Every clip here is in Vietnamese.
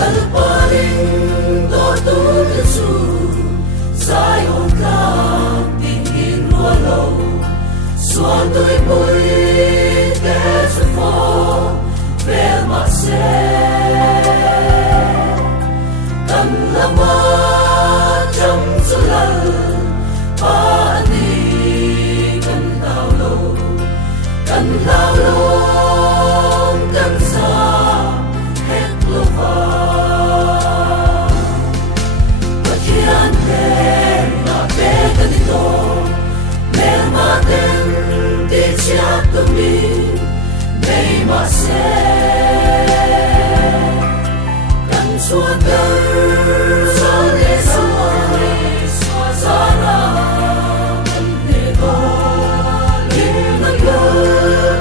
Paling to Yesu Zion kam tingin walo Suando'y puwit sa fo Bel mase Kan lamat jam sulal Paani kan laulo Kan laulong kan sa heklova to me, may mase kan suandar sole suasana kan nego limnaga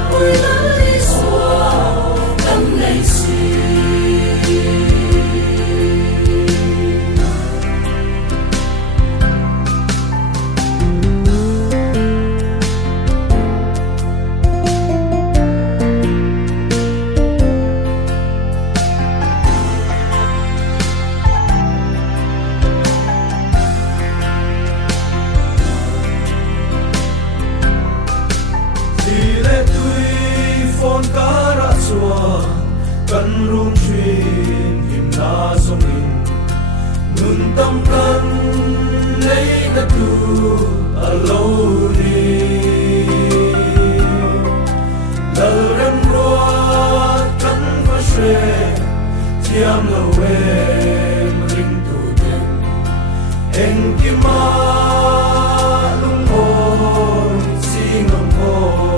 puilali sua kan leisi kan rung chuyên him na song in nun tâm kan lấy na tu alone dal rem ruat kan va shre tiam lo em ring tu den en ki ma lung ho sing ho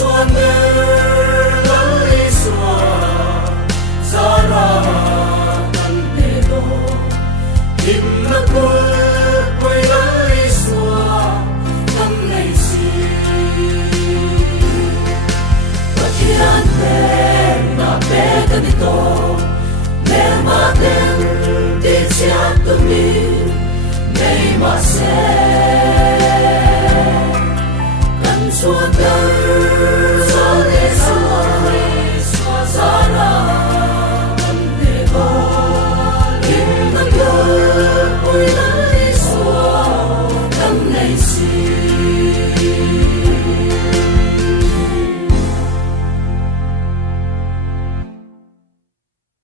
Suandar lali sua Zara kan dedo Himna kul koi lali sua kan leisi Pakiran na pega nito Mermaten di siap kami May mase Kan suandar